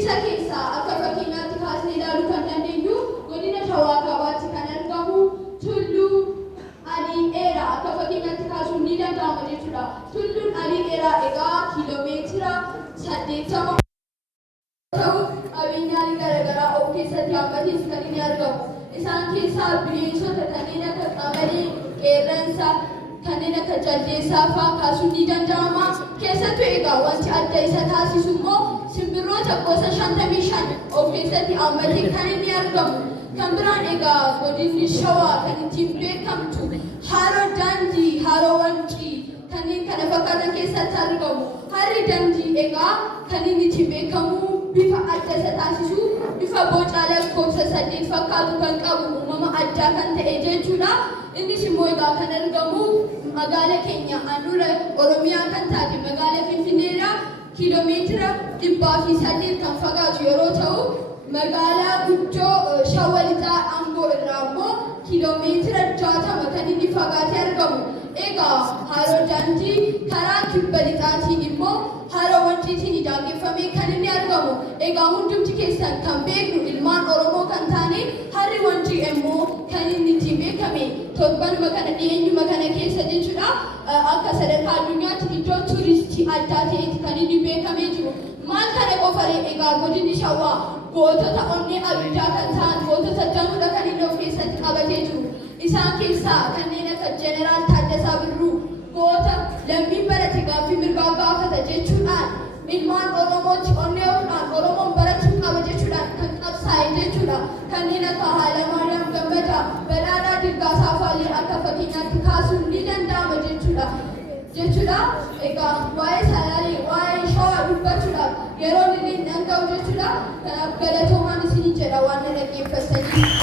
isa keessaa akka fakkeenyaatti kaasnee ilaaluu kan dandeenyu godina shawaa kaabaatti kan argamu tulluu alii dheeraa akka fakkeenyaatti kaasuun ni danda'ama jechuudha. Tulluun alii dheeraa egaa kiiloomeetira 80 ta'u qabeenyaalee garaagaraa of keessatti hammatees kan inni argamu. Isaan keessaa bineensota kanneen akka qabne, qeerransa, kanneen akka jaldeessaa fa'aa kaasuun ni danda'ama. Keessattuu egaa wanti adda isa taasisu immoo simbirroota gosa 55 of keessatti hammatee kan inni argamu. Kan biraan egaa godinni shawaa kan ittiin beekamtu haroo daandii, haroo wancii kanneen kana fakkaatan keessatti argamu. Harri daandii egaa kan inni ittiin beekamu bifa adda isa taasisu bifa boca lakkoofsa 8 fakkaatu kan qabu uumama addaa kan ta'e jechuudha. Innis immoo egaa kan argamu magaalaa keenya handhuura Oromiyaa kan taate magaalaa Finfinneerraa kiiloomeetira 108 kan fagaatu yeroo ta'u magaalaa guddoo Shawaa Lixaa Amboo irraa immoo kiiloomeetira 60 kan inni fagaatee argamu. Egaa haroo daandii karaa kibba lixaatiin immoo haroo wanciitiin daangeffamee kan inni argamu. Egaa hundumti keessan kan beeknu ilmaan Oromoo kan taane harri wancii immoo kan inni ittiin beekame torbanuma kana dhiyeenyuma kana keessa jechuudha. Akka sadarkaa addunyaatti iddoo tuuristii addaa ta'etti kan inni beekamee jiru. Maal kana qofaree egaa godinni shawaa gootota onnee abiddaa kan ta'an gootota danuudha kan inni of keessatti qabatee jiru. Isaan keessaa kanneen akka jeneraal Taaddasaa Birruu goota lammiin barate gaaffii mirgaa gaafata jechuudhaan ilmaan Oromootti onnee ofuudhaan Oromoon barachuu qaba jechuudhaan kan qabsaa'e jechuudha. Kanneen akka Haalamaariyaam Gammadaa, Badhaadhaa Dirgaasaa fa'aa akka fakkeenyaatti kaasuun ni danda'ama jechuudha. Egaa waa'ee salaalee waa'ee shawaa dubbachuudhaaf yeroo inni dhanga'u jechuudha. Kanaaf galatoomaan isinii jedha waan na dhaggeeffataniif.